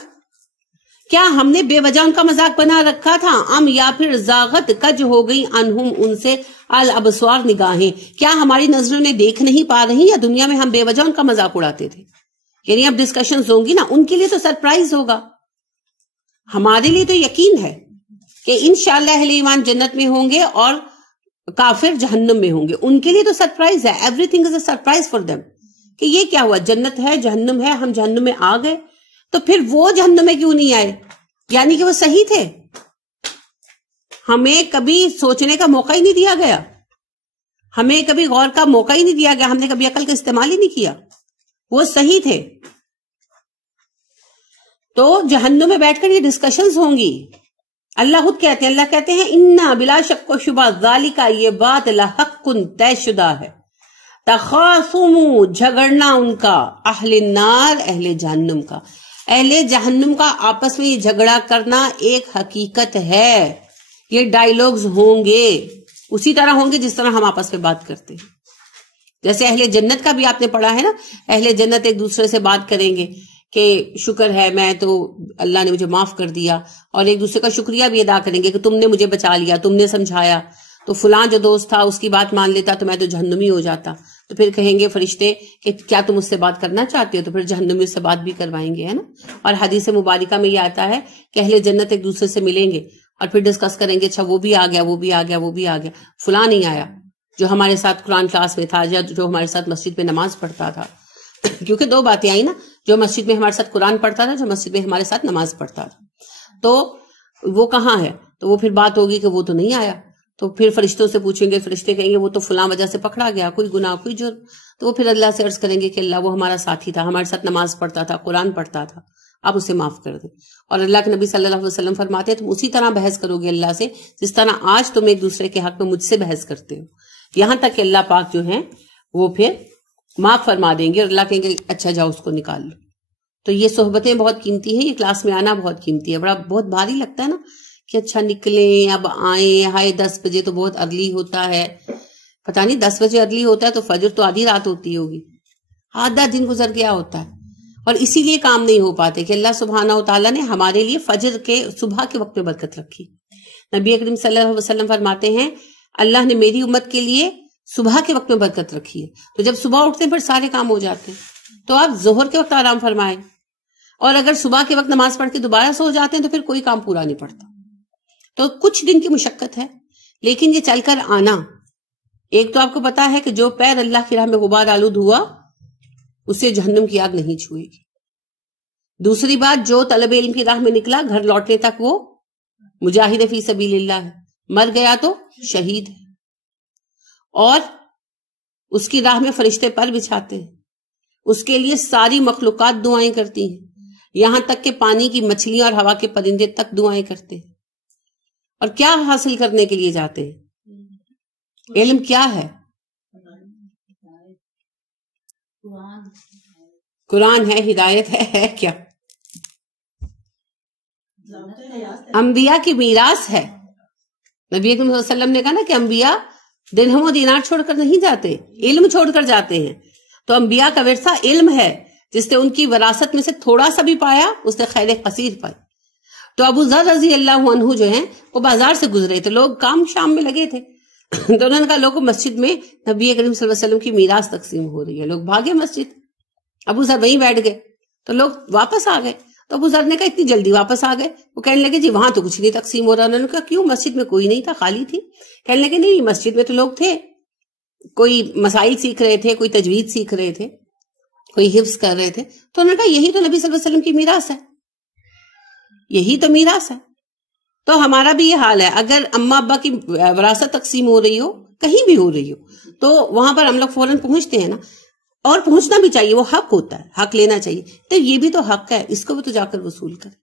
کیا ہم نے بے وجہ ان کا مذاق بنا رکھا تھا؟ ام، یا پھر زاغت، کج ہو گئی، انہم، ان سے، الابصار، نگاہیں. کیا ہماری نظروں نے دیکھ نہیں پا رہی، یا دنیا میں ہم بے وجہ ان کا مذاق اڑاتے تھے؟ یعنی اب ڈسکشنز ہوں گی نا، ان کے لیے تو سرپرائز ہوگا. ہمارے لیے تو یقین ہے کہ انشاءاللہ اہل ایمان جنت میں ہوں گے اور کافر جہنم میں ہوں گے. ان کے لیے تو سرپرائز ہے. Every thing is a surprise for them. کہ یہ کیا ہوا، جنت ہے، جہنم ہے، ہم جہنم میں آ گئے. تو پھر وہ جہنم میں کیوں نہیں آئے؟ یعنی کہ وہ صحیح تھے. ہمیں کبھی سوچنے کا موقع ہی نہیں دیا گیا، ہمیں کبھی غور کا موقع ہی نہیں دیا گیا، ہم نے کبھی عقل کا استعمال ہی نہیں کیا. وہ صحیح تھے. تو جہنم میں بیٹھ کر یہ ڈسکشنز ہوں گی. اللہ کہتے ہیں انا، بلا شک و شبہ، ذالک، یہ بات، لحق، طے شدہ ہے، تخاصم، جھگڑنا ان کا، اہل النار، اہل جہنم کا. اہل جہنم کا آپس میں یہ جھگڑا کرنا ایک حقیقت ہے. یہ ڈائیلاگز ہوں گے، اسی طرح ہوں گے جس طرح ہم آپس میں بات کرتے ہیں. جیسے اہل جنت کا بھی آپ نے پڑھا ہے نا، اہل جنت ایک دوسرے سے بات کریں گے کہ شکر ہے، میں تو اللہ نے مجھے معاف کر دیا، اور ایک دوسرے کا شکریہ بھی ادا کریں گے کہ تم نے مجھے بچا لیا، تم نے سمجھایا. تو فلاں جو دوست تھا اس کی بات مان لیتا تو میں تو جہنمی ہو جاتا. تو پھر کہیں گے فرشتے کہ کیا تم اس سے بات کرنا چاہتے ہو؟ تو پھر جہنمی اس سے بات بھی کروائیں گے، ہے نا. اور حدیث مبارکہ میں یہ آتا ہے کہ اہل جنت ایک دوسرے سے ملیں گے اور پھر ڈسکس کریں گے، اچھا وہ بھی آ گیا، وہ بھی آ گیا، وہ بھی آ گیا، فلاں نہیں آیا جو ہمارے ساتھ قرآن کلاس میں تھا، یا جو ہمارے ساتھ مسجد میں نماز پڑھتا تھا. کیونکہ دو باتیں آئی نا، جو مسجد میں ہمارے ساتھ قرآن پڑھتا تھا، جو مسجد میں ہمارے ساتھ نماز پڑھتا تھا. تو وہ کہاں ہے؟ تو وہ پھر بات ہوگی کہ وہ تو نہیں آیا. تو پھر فرشتوں سے پوچھیں گے، فرشتے کہیں گے وہ تو فلاں وجہ سے پکڑا گیا، کوئی گناہ، کوئی جرم. تو وہ پھر اللہ سے عرض کریں گے کہ اللہ، وہ ہمارا ساتھی تھا، ہمارے ساتھ نماز پڑھتا تھا، قرآن پڑھتا تھا، آپ اسے معاف کر دیں. اور اللہ کے نبی صلی اللہ علیہ وسلم فرماتے ہیں تم اسی طرح بحث کرو گے اللہ سے جس طرح آج تم ایک دوسرے کے حق میں مجھ سے بحث کرتے ہو. یہاں تک کہ اللہ پاک جو ہیں وہ پھر معاف فرما دیں گے، اور اللہ کہیں گے اچھا جاؤ اس کو نکال لو. تو یہ صحبتیں بہت قیمتی ہیں، یہ کلاس میں آنا بہت قیمتی ہے. بہت بھاری لگتا ہے نا کہ اچھا نکلیں، اب آئیں، ہائے 10 بجے تو بہت ارلی ہوتا ہے. پتہ نہیں 10 بجے ارلی ہوتا ہے تو فجر تو آدھی رات ہوتی ہوگی، آدھا دن گزر گیا ہوتا ہے. اور اسی لیے کام نہیں ہو پاتے کہ اللہ سبحانہ و تعالیٰ نے ہمارے لیے فجر کے، صبح کے وقت میں برکت رکھی. نبی اکرم صلی اللہ علیہ وسلم فرماتے ہیں اللہ نے میری امت کے لیے صبح کے وقت میں برکت رکھی ہے. تو جب صبح اٹھتے ہیں پھر سارے کام ہو جاتے ہیں. تو آپ ظہر کے وقت آرام فرمائیں، اور اگر صبح کے وقت نماز پڑھ کے دوبارہ سو جاتے ہیں تو پھر کوئی کام پورا نہیں پڑتا. تو کچھ دن کی مشقت ہے، لیکن یہ چل کر آنا. ایک تو آپ کو پتا ہے کہ جو پیر اللہ کی راہ میں غبار آلود ہوا اسے جہنم کی آگ نہیں چھوئے گی. دوسری بات، جو طلب علم کی راہ میں نکلا گھر لوٹنے تک وہ مجاہد فی سبیل اللہ ہے، مر گیا تو شہید ہے. اور اس کی راہ میں فرشتے پر بچھاتے ہیں، اس کے لیے ساری مخلوقات دعائیں کرتی ہیں، یہاں تک کہ پانی کی مچھلیاں اور ہوا کے پرندے تک دعائیں کرتے ہیں. اور کیا حاصل کرنے کے لیے جاتے ہیں؟ علم کیا ہے؟ قرآن ہے، ہدایت ہے کیا؟ انبیاء کی میراث ہے. نبی اکرم صلی اللہ علیہ وسلم نے کہا نا کہ انبیاء درہم و دینار چھوڑ کر نہیں جاتے، علم چھوڑ کر جاتے ہیں. تو انبیاء کا ورثہ علم ہے، جس نے ان کی وراثت میں سے تھوڑا سا بھی پایا اس نے خیر کثیر پائی. تو ابو ذر رضی اللہ عنہ جو ہیں وہ بازار سے گزرے تھے، لوگ کام شام میں لگے تھے، تو انہوں نے کہا لوگوں مسجد میں نبی کریم صلی اللہ علیہ وسلم کی میراث تقسیم ہو رہی ہے. لوگ بھاگے مسجد، ابو ذر وہیں بیٹھ گئے، تو لوگ واپس آ گئے. تو ابو ذر نے کہا اتنی جلدی واپس آ گئے؟ وہ کہنے لگے جی وہاں تو کچھ نہیں تقسیم ہو رہا. انہوں نے کہا کیوں؟ مسجد میں کوئی نہیں تھا، خالی تھی. کہنے لگے نہیں مسجد میں تو لوگ تھے، کوئی مسائل سیکھ رہے تھے، کوئی تجوید سیکھ رہے تھے، کوئی حفظ کر رہے تھے. تو انہوں نے کہا یہی تو نبی صلی اللہ علیہ وسلم کی میراث ہے، یہی تو میراث ہے. تو ہمارا بھی یہ حال ہے، اگر اماں ابا کی وراثت تقسیم ہو رہی ہو، کہیں بھی ہو رہی ہو، تو وہاں پر ہم لوگ فوراً پہنچتے ہیں نا، اور پہنچنا بھی چاہیے، وہ حق ہوتا ہے، حق لینا چاہیے. تو یہ بھی تو حق ہے، اس کو بھی تو جا کر وصول کرے.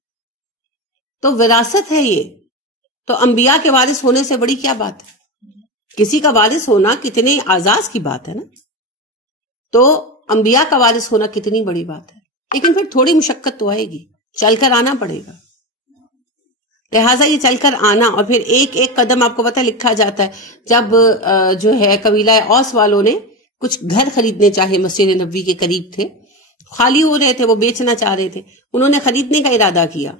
تو وراثت ہے یہ. تو انبیاء کے وارث ہونے سے بڑی کیا بات ہے؟ کسی کا وارث ہونا کتنے اعزاز کی بات ہے نا. تو انبیاء کا وارث ہونا کتنی بڑی بات ہے. لیکن پھر تھوڑی مشقت تو آئے گی، چل کر آنا پڑے گا. لہٰذا یہ چل کر آنا، اور پھر ایک ایک قدم آپ کو پتہ لکھا جاتا ہے. جب جو ہے قبیلہ اوس والوں نے کچھ گھر خریدنے چاہے، مسجد نبوی کے قریب تھے، خالی ہو رہے تھے، وہ بیچنا چاہ رہے تھے، انہوں نے خریدنے کا ارادہ کیا.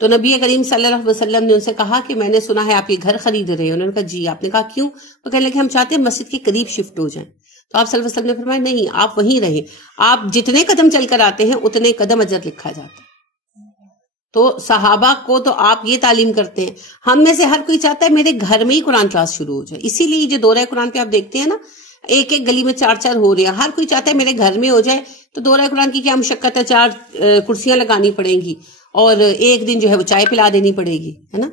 تو نبی کریم صلی اللہ علیہ وسلم نے ان سے کہا کہ میں نے سنا ہے آپ یہ گھر خرید رہے ہیں. انہوں نے کہا جی. آپ نے کہا کیوں؟ وہ کہنے لگے ہم چاہتے ہیں مسجد کے قریب شفٹ ہو جائیں. تو آپ صلی اللہ علیہ وسلم نے فرمایا نہیں، آپ وہیں رہیں، آپ جتنے قدم چل کر آتے ہیں اتنے قدم اجر لکھا جاتا ہے. تو صحابہ کو تو آپ یہ تعلیم کرتے ہیں. ہم میں سے ہر کوئی چاہتا ہے میرے گھر میں ہی قرآن کلاس شروع ہو جائے. اسی لیے جو دورہ قرآن پہ آپ دیکھتے ہیں نا، ایک ایک گلی میں 4 ہو رہے ہیں. ہر کوئی چاہتا ہے میرے گھر میں ہو جائے. تو دورہ قرآن کی کیا مشقت ہے، 4 کرسیاں لگانی پڑیں گی، اور ایک دن جو ہے وہ چائے پلا دینی پڑے گی، ہے نا.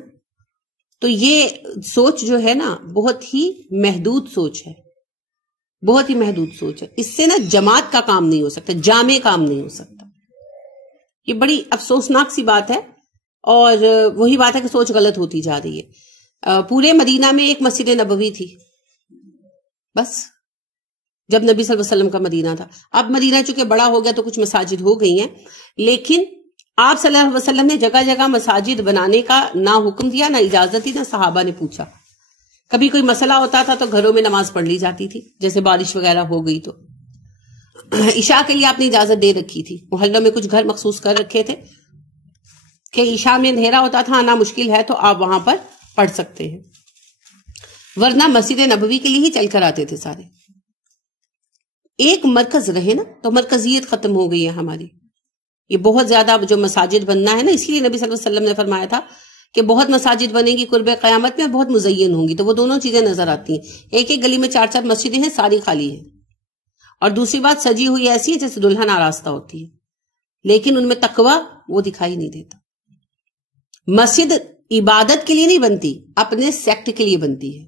تو یہ سوچ جو ہے نا بہت ہی محدود سوچ ہے، بہت ہی محدود سوچ ہے. اس سے نا جماعت کا کام نہیں ہو سکتا، جامع کام نہیں ہو سکتا. یہ بڑی افسوسناک سی بات ہے، اور وہی بات ہے کہ سوچ غلط ہوتی جا رہی ہے. پورے مدینہ میں ایک مسجد نبوی تھی بس، جب نبی صلی اللہ علیہ وسلم کا مدینہ تھا. اب مدینہ چونکہ بڑا ہو گیا تو کچھ مساجد ہو گئی ہیں، لیکن آپ صلی اللہ علیہ وسلم نے جگہ جگہ مساجد بنانے کا نہ حکم دیا، نہ اجازت دی، نہ صحابہ نے پوچھا. کبھی کوئی مسئلہ ہوتا تھا تو گھروں میں نماز پڑھ لی جاتی تھی، جیسے بارش وغیرہ ہو گئی تو عشاء کے لیے آپ نے اجازت دے رکھی تھی. محلوں میں کچھ گھر مخصوص کر رکھے تھے کہ عشاء میں اندھیرا ہوتا تھا، آنا مشکل ہے تو آپ وہاں پر پڑھ سکتے ہیں، ورنہ مسجد نبوی کے لیے ہی چل کر آتے تھے سارے. ایک مرکز رہے نا تو مرکزیت ختم ہو گئی ہے ہماری. یہ بہت زیادہ جو مساجد بننا ہے نا، اسی لیے نبی صلی اللہ علیہ وسلم نے فرمایا تھا کہ بہت مساجد بنے گی قرب قیامت میں، بہت مزین ہوں گی. تو وہ دونوں چیزیں نظر آتی ہیں. ایک ایک گلی میں 4 مسجدیں ہیں، ساری خالی ہیں. اور دوسری بات سجی ہوئی ایسی ہے جیسے دلہن آراستہ ہوتی ہے، لیکن ان میں تقوی وہ دکھائی نہیں دیتا. مسجد عبادت کے لیے نہیں بنتی، اپنے سیکٹ کے لیے بنتی ہے.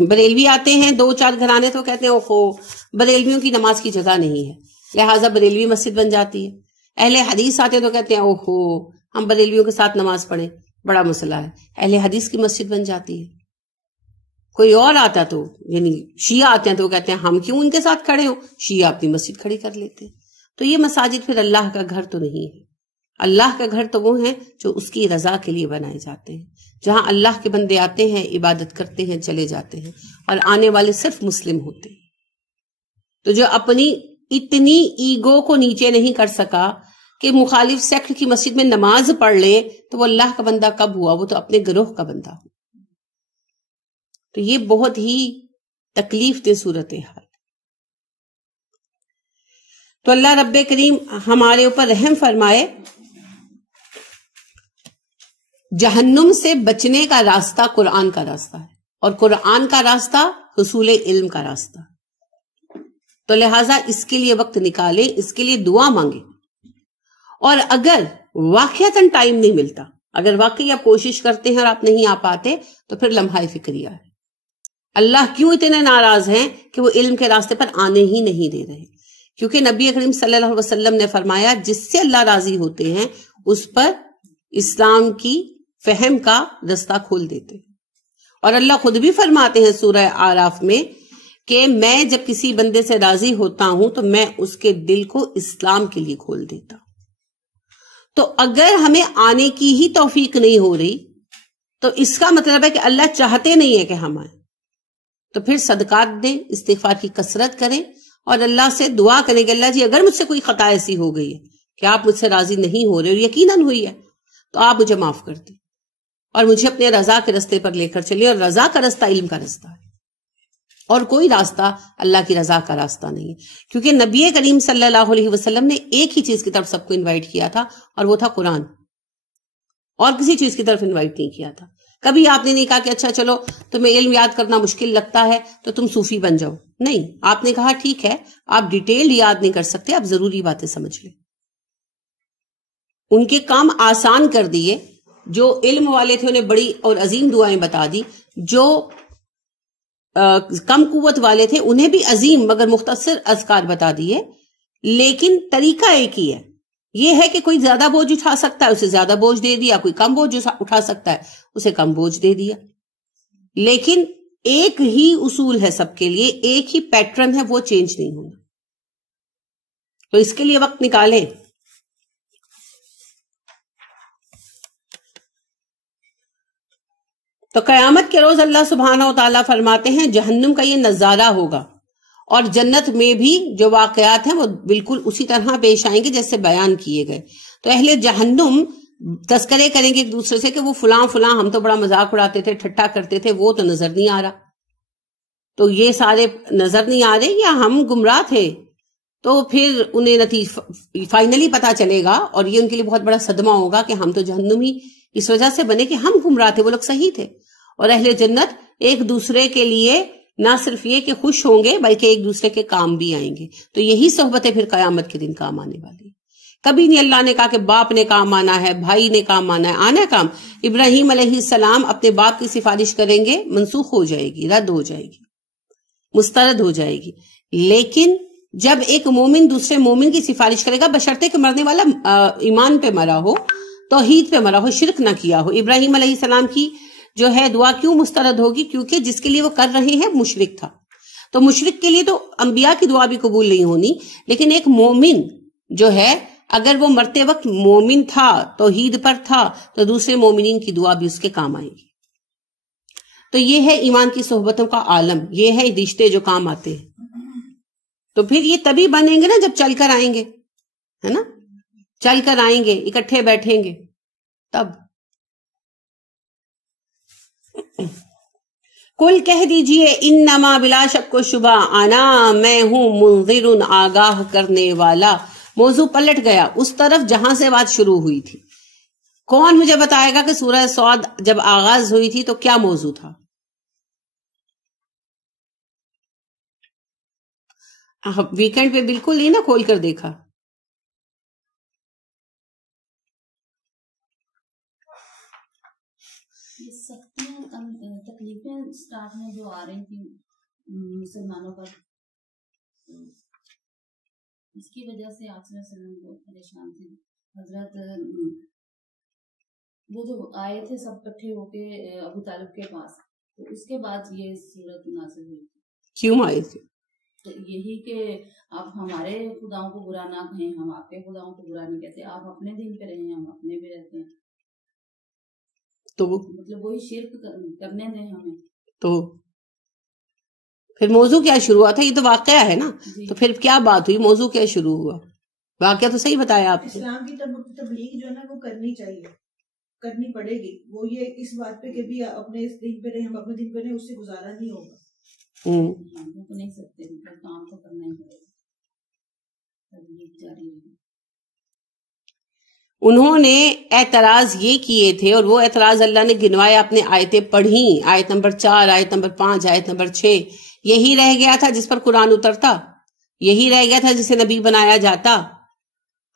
بریلوی آتے ہیں 2-4 گھرانے تو کہتے ہیں اوہو بریلویوں کی نماز کی جگہ نہیں ہے، لہٰذا بریلوی مسجد بن جاتی ہے. اہل حدیث آتے تو کہتے ہیں اوہو ہم بریلویوں کے ساتھ نماز پڑھیں، بڑا مسئلہ ہے. اہل حدیث کی مسجد بن جاتی ہے. کوئی اور آتا تو یعنی شیعہ آتے ہیں تو وہ کہتے ہیں ہم کیوں ان کے ساتھ کھڑے ہوں، شیعہ اپنی مسجد کھڑی کر لیتے ہیں. تو یہ مساجد پھر اللہ کا گھر تو نہیں ہے. اللہ کا گھر تو وہ ہیں جو اس کی رضا کے لیے بنائے جاتے ہیں، جہاں اللہ کے بندے آتے ہیں، عبادت کرتے ہیں، چلے جاتے ہیں، اور آنے والے صرف مسلم ہوتے ہیں. تو جو اپنی اتنی ایگو کو نیچے نہیں کر سکا کہ مخالف سیکٹ کی مسجد میں نماز پڑھ لے، تو وہ اللہ کا بندہ کب ہوا؟ وہ تو اپنے گروہ کا بندہ ہوا. تو یہ بہت ہی تکلیف دہ صورتحال. تو اللہ رب کریم ہمارے اوپر رحم فرمائے. جہنم سے بچنے کا راستہ قرآن کا راستہ ہے، اور قرآن کا راستہ حصول علم کا راستہ. تو لہٰذا اس کے لیے وقت نکالیں، اس کے لیے دعا مانگیں. اور اگر واقعتاً ٹائم نہیں ملتا، اگر واقعی آپ کوشش کرتے ہیں اور آپ نہیں آ پاتے، تو پھر لمحہ فکریہ ہے. اللہ کیوں اتنے ناراض ہیں کہ وہ علم کے راستے پر آنے ہی نہیں دے رہے؟ کیونکہ نبی کریم صلی اللہ علیہ وسلم نے فرمایا جس سے اللہ راضی ہوتے ہیں اس پر اسلام کی فہم کا رستہ کھول دیتے ہیں. اور اللہ خود بھی فرماتے ہیں سورہ آراف میں کہ میں جب کسی بندے سے راضی ہوتا ہوں تو میں اس کے دل کو اسلام کے لیے کھول دیتا ہوں. تو اگر ہمیں آنے کی ہی توفیق نہیں ہو رہی تو اس کا مطلب ہے کہ اللہ چاہتے نہیں ہے کہ ہم آئیں. تو پھر صدقات دیں، استغفار کی کثرت کریں اور اللہ سے دعا کریں کہ اللہ جی اگر مجھ سے کوئی خطا ایسی ہو گئی ہے کہ آپ مجھ سے راضی نہیں ہو رہے اور یقیناً ہوئی ہے تو آپ مجھے معاف کر دیں اور مجھے اپنے رضا کے رستے پر لے کر چلیں. اور رضا کا رستہ علم کا رستہ ہے اور کوئی راستہ اللہ کی رضا کا راستہ نہیں ہے، کیونکہ نبی کریم صلی اللہ علیہ وسلم نے ایک ہی چیز کی طرف سب کو انوائٹ کیا تھا اور وہ تھا قرآن، اور کسی چیز کی طرف انوائٹ نہیں کیا تھا. کبھی آپ نے نہیں کہا کہ اچھا چلو تمہیں علم یاد کرنا مشکل لگتا ہے تو تم صوفی بن جاؤ، نہیں، آپ نے کہا ٹھیک ہے آپ ڈیٹیل یاد نہیں کر سکتے، آپ ضروری باتیں سمجھ لیں. ان کے کام آسان کر دیے، جو علم والے تھے انہیں بڑی اور عظیم دعائیں بتا دی، جو کم قوت والے تھے انہیں بھی عظیم مگر مختصر اذکار بتا دیے، لیکن طریقہ ایک ہی ہے. یہ ہے کہ کوئی زیادہ بوجھ اٹھا سکتا ہے اسے زیادہ بوجھ دے دیا، کوئی کم بوجھ اٹھا سکتا ہے اسے کم بوجھ دے دیا، لیکن ایک ہی اصول ہے سب کے لیے، ایک ہی پیٹرن ہے، وہ چینج نہیں ہونا. تو اس کے لیے وقت نکالیں. تو قیامت کے روز اللہ سبحانہ و تعالیٰ فرماتے ہیں جہنم کا یہ نظارہ ہوگا اور جنت میں بھی جو واقعات ہیں وہ بالکل اسی طرح پیش آئیں گے جیسے بیان کیے گئے. تو اہل جہنم تذکرے کریں گے ایک دوسرے سے کہ وہ فلاں فلاں ہم تو بڑا مذاق اڑاتے تھے، ٹھٹا کرتے تھے، وہ تو نظر نہیں آ رہا. تو یہ سارے نظر نہیں آ رہے یا ہم گمراہ تھے. تو پھر انہیں فائنلی پتا چلے گا اور یہ ان کے لیے بہت بڑا صدمہ ہوگا کہ ہم تو جہنم ہی اس وجہ سے بنے کہ ہم گمراہ تھے، وہ لوگ صحیح تھے. اور اہل جنت ایک دوسرے کے لیے نہ صرف یہ کہ خوش ہوں گے بلکہ ایک دوسرے کے کام بھی آئیں گے. تو یہی صحبتیں پھر قیامت کے دن کام آنے والی. کبھی نہیں اللہ نے کہا کہ باپ نے کام آنا ہے، بھائی نے کام آنا ہے، آنا کام. ابراہیم علیہ السلام اپنے باپ کی سفارش کریں گے، منسوخ ہو جائے گی، رد ہو جائے گی، مسترد ہو جائے گی. لیکن جب ایک مومن دوسرے مومن کی سفارش کرے گا بشرطے کہ مرنے والا ایمان پہ مرا ہو، توحید پہ مرا ہو، شرک نہ کیا ہو. ابراہیم علیہ السلام کی جو ہے دعا کیوں مسترد ہوگی؟ کیونکہ جس کے لیے وہ کر رہے ہیں مشرک تھا. تو مشرک کے لیے تو انبیاء کی دعا بھی قبول نہیں ہونی، لیکن ایک مومن جو ہے اگر وہ مرتے وقت مومن تھا، توحید پر تھا، تو دوسرے مومنین کی دعا بھی اس کے کام آئے گی. تو یہ ہے ایمان کی صحبتوں کا عالم، یہ ہے رشتے جو کام آتے ہیں. تو پھر یہ تبھی بنیں گے نا جب چل کر آئیں گے، ہے نا، چل کر آئیں گے، اکٹھے بیٹھیں گے تب. کل کہہ دیجئے انما بلا شک و شبہ انا میں ہوں منذر آگاہ کرنے والا. موضوع پلٹ گیا اس طرف جہاں سے بات شروع ہوئی تھی. کون مجھے بتائے گا کہ سورہ صاد جب آغاز ہوئی تھی تو کیا موضوع تھا؟ ویکنڈ پہ بالکل ہی نہ کھول کر دیکھا. تکلیفیں سٹارٹ میں جو آ رہی تھی مسلمانوں پر، اس کی وجہ سے آپ صلی اللہ علیہ وسلم بہت پریشان تھے. حضرت وہ جو آئے تھے سب کٹھے ہو کے ابو طالب کے پاس، تو اس کے بعد یہ صورت نازل ہوئی. کیوں آئے تھے؟ تو یہی کہ آپ ہمارے خداؤں کو برا نہ کہیں، ہم آپ کے خداؤں کو برا نہیں کہتے، آپ اپنے دین پہ رہیں، ہم اپنے پہ رہتے ہیں. تو مطلب وہی شرک کرنے دیں ہمیں. تو پھر موضوع کیا شروع ہوا تھا؟ یہ تو واقعہ ہے نا. تو پھر کیا بات ہوئی؟ موضوع کیا شروع ہوا؟ واقعہ تو صحیح بتایا آپ. اسلام کی تبلیغ جو ہے نا وہ کرنی چاہیے، کرنی پڑے گی. وہ یہ اس بات پہ کہ بھی اپنے اس دین پہ رہیں، ہم اپنے دین پہ رہیں، اس سے گزارا نہیں ہوگا. ہم تو نہیں سکتے، کام تو کرنا ہی پڑے گا، تبلیغ جاری رہے. انہوں نے اعتراض یہ کیے تھے اور وہ اعتراض اللہ نے گنوائے، اپنے آیتیں پڑھیں، آیت نمبر 4، آیت نمبر 5، آیت نمبر 6. یہی رہ گیا تھا جس پر قرآن اترتا، یہی رہ گیا تھا جسے نبی بنایا جاتا.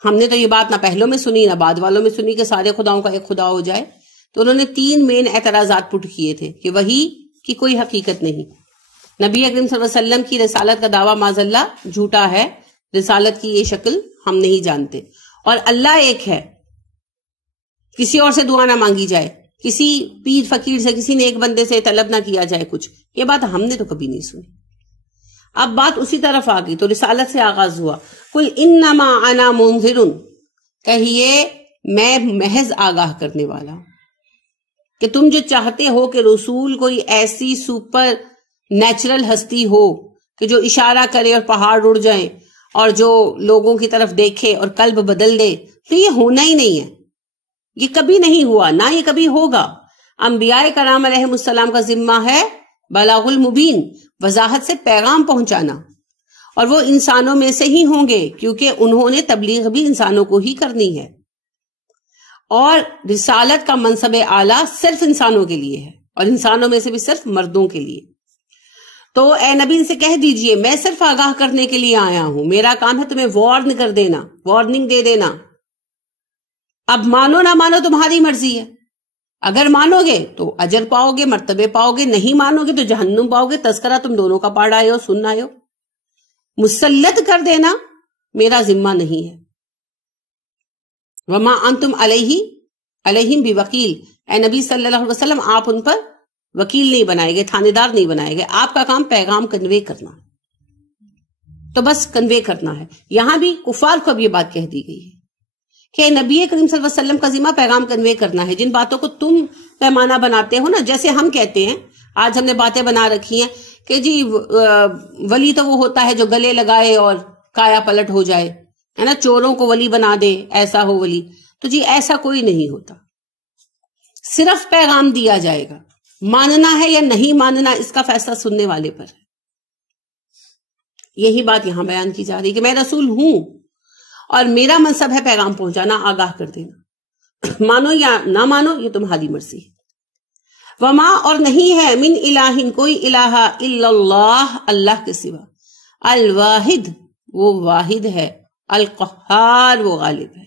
ہم نے تو یہ بات نہ پہلوں میں سنی نہ بعد والوں میں سنی کہ سارے خداؤں کا ایک خدا ہو جائے. تو انہوں نے 3 مین اعتراضات پٹ کیے تھے کہ وہی کی کوئی حقیقت نہیں، نبی اکرم صلی اللہ علیہ وسلم کی رسالت کا دعویٰ معاذ اللہ جھوٹا ہے، رسالت کی یہ شکل ہم نہیں جانتے، اور اللہ ایک ہے، کسی اور سے دعا نہ مانگی جائے، کسی پیر فقیر سے، کسی نیک بندے سے طلب نہ کیا جائے کچھ. یہ بات ہم نے تو کبھی نہیں سنی. اب بات اسی طرف آ گئی تو رسالت سے آغاز ہوا. قل انما انا منذر، کہیے میں محض آگاہ کرنے والا ہوں. کہ تم جو چاہتے ہو کہ رسول کوئی ایسی سپر نیچرل ہستی ہو کہ جو اشارہ کرے اور پہاڑ اڑ جائیں اور جو لوگوں کی طرف دیکھے اور قلب بدل دے، تو یہ ہونا ہی نہیں ہے، یہ کبھی نہیں ہوا، نہ یہ کبھی ہوگا۔ انبیاء کرام علیہ السلام کا ذمہ ہے بلاغ المبین، وضاحت سے پیغام پہنچانا، اور وہ انسانوں میں سے ہی ہوں گے کیونکہ انہوں نے تبلیغ بھی انسانوں کو ہی کرنی ہے، اور رسالت کا منصب اعلیٰ صرف انسانوں کے لیے ہے، اور انسانوں میں سے بھی صرف مردوں کے لیے۔ تو اے نبی ان سے کہہ دیجئے میں صرف آگاہ کرنے کے لیے آیا ہوں، میرا کام ہے تمہیں وارن کر دینا، وارننگ دے دینا۔ اب مانو نہ مانو تمہاری مرضی ہے، اگر مانو گے تو اجر پاؤ گے، مرتبے پاؤ گے، نہیں مانو گے تو جہنم پاؤ گے، تذکرہ تم دونوں کا پڑھ آئے ہو، سن آئے ہو۔ مسلط کر دینا میرا ذمہ نہیں ہے۔ وما انتم علیہم بوکیل، اے نبی صلی اللہ علیہ وسلم آپ ان پر وکیل نہیں بنائے گئے، تھانے دار نہیں بنائے گئے، آپ کا کام پیغام کنوے کرنا، تو بس کنوے کرنا ہے۔ یہاں بھی کفار کو اب یہ بات کہہ دی گئی ہے کہ نبی کریم صلی اللہ علیہ وسلم کا ذمہ پیغام کنوے کرنا ہے۔ جن باتوں کو تم پیمانہ بناتے ہو نا، جیسے ہم کہتے ہیں، آج ہم نے باتیں بنا رکھی ہیں کہ جی ولی تو وہ ہوتا ہے جو گلے لگائے اور کایا پلٹ ہو جائے، ہے نا، چوروں کو ولی بنا دے، ایسا ہو ولی۔ تو جی ایسا کوئی نہیں ہوتا، صرف پیغام دیا جائے گا، ماننا ہے یا نہیں ماننا اس کا فیصلہ سننے والے پر ہے۔ یہی بات یہاں بیان کی جا رہی کہ میں رسول ہوں اور میرا منصب ہے پیغام پہنچانا، آگاہ کر دینا، مانو یا نہ مانو یہ تمہاری مرضی ہے۔ وما اور نہیں ہے من الہ کوئی الہ الا اللہ اللہ کے سوا، الواحد وہ واحد ہے، القہار وہ غالب ہے۔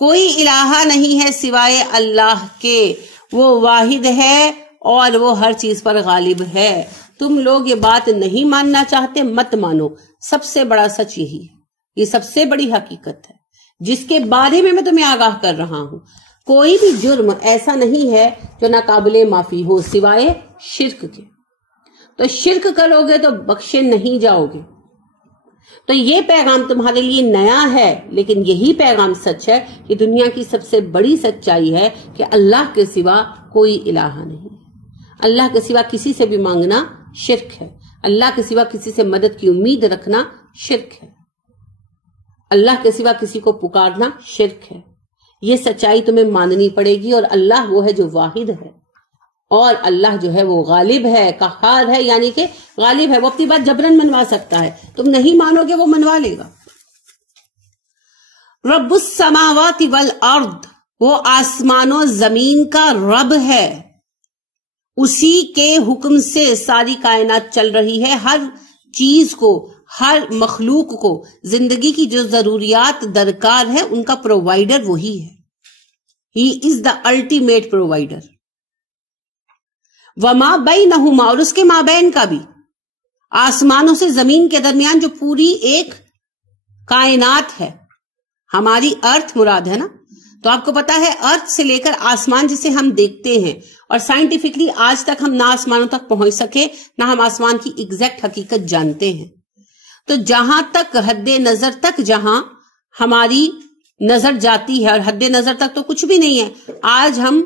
کوئی الہ نہیں ہے سوائے اللہ کے، وہ واحد ہے اور وہ ہر چیز پر غالب ہے۔ تم لوگ یہ بات نہیں ماننا چاہتے، مت مانو، سب سے بڑا سچ یہی ہے، یہ سب سے بڑی حقیقت ہے جس کے بارے میں تمہیں آگاہ کر رہا ہوں۔ کوئی بھی جرم ایسا نہیں ہے جو ناقابل معافی ہو سوائے شرک کے، تو شرک کرو گے تو بخشے نہیں جاؤ گے۔ تو یہ پیغام تمہارے لیے نیا ہے، لیکن یہی پیغام سچ ہے کہ دنیا کی سب سے بڑی سچائی ہے کہ اللہ کے سوا کوئی الہ نہیں ہے۔ اللہ کے سوا کسی سے بھی مانگنا شرک ہے، اللہ کے سوا کسی سے مدد کی امید رکھنا شرک ہے، اللہ کے سوا کسی کو پکارنا شرک ہے۔ یہ سچائی تمہیں ماننی پڑے گی، اور اللہ وہ ہے جو واحد ہے، اور اللہ جو ہے وہ غالب ہے، قہار ہے، یعنی کہ غالب ہے، وہ اپنی بات جبرن منوا سکتا ہے، تم نہیں مانو گے وہ منوا لے گا۔ رب السماوات والارض، وہ آسمان و زمین کا رب ہے، اسی کے حکم سے ساری کائنات چل رہی ہے، ہر چیز کو، ہر مخلوق کو زندگی کی جو ضروریات درکار ہے ان کا پرووائیڈر وہی ہے۔ ہی از دا الٹیمیٹ پرووائیڈر۔ وما بینہما، اور اس کے مابین کا بھی، آسمانوں سے زمین کے درمیان جو پوری ایک کائنات ہے، ہماری ارتھ مراد ہے نا، تو آپ کو پتا ہے ارتھ سے لے کر آسمان جسے ہم دیکھتے ہیں، اور سائنٹیفکلی آج تک ہم نہ آسمانوں تک پہنچ سکے نہ ہم آسمان کی ایگزیکٹ حقیقت جانتے ہیں، تو جہاں تک حد نظر تک جہاں ہماری نظر جاتی ہے، اور حد نظر تک تو کچھ بھی نہیں ہے، آج ہم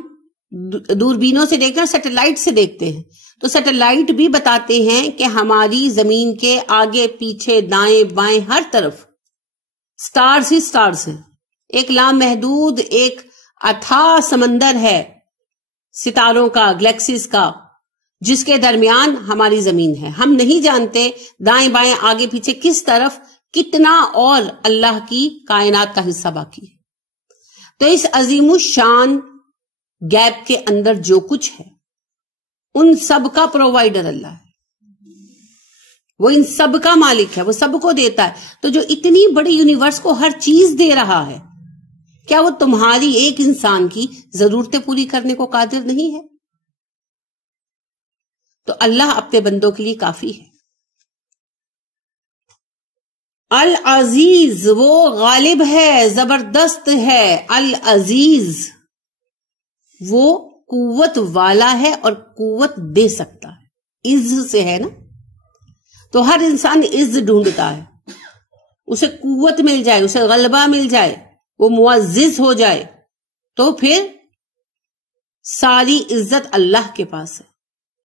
دوربینوں سے دیکھتے ہیں، سیٹلائٹ سے دیکھتے ہیں، تو سیٹلائٹ بھی بتاتے ہیں کہ ہماری زمین کے آگے پیچھے دائیں بائیں ہر طرف سٹارز ہی سٹارز ہیں، ایک لامحدود ایک اتھاہ سمندر ہے ستاروں کا، گلیکسیز کا، جس کے درمیان ہماری زمین ہے۔ ہم نہیں جانتے دائیں بائیں آگے پیچھے کس طرف کتنا اور اللہ کی کائنات کا حصہ باقی ہے۔ تو اس عظیم الشان گیپ کے اندر جو کچھ ہے ان سب کا پرووائیڈر اللہ ہے، وہ ان سب کا مالک ہے، وہ سب کو دیتا ہے۔ تو جو اتنی بڑی یونیورس کو ہر چیز دے رہا ہے، کیا وہ تمہاری ایک انسان کی ضرورتیں پوری کرنے کو قادر نہیں ہے؟ تو اللہ اپنے بندوں کے لیے کافی ہے۔ العزیز، وہ غالب ہے، زبردست ہے، العزیز وہ قوت والا ہے اور قوت دے سکتا ہے، عز سے ہے نا، تو ہر انسان عز ڈھونڈتا ہے، اسے قوت مل جائے، اسے غلبہ مل جائے، وہ معزز ہو جائے، تو پھر ساری عزت اللہ کے پاس ہے.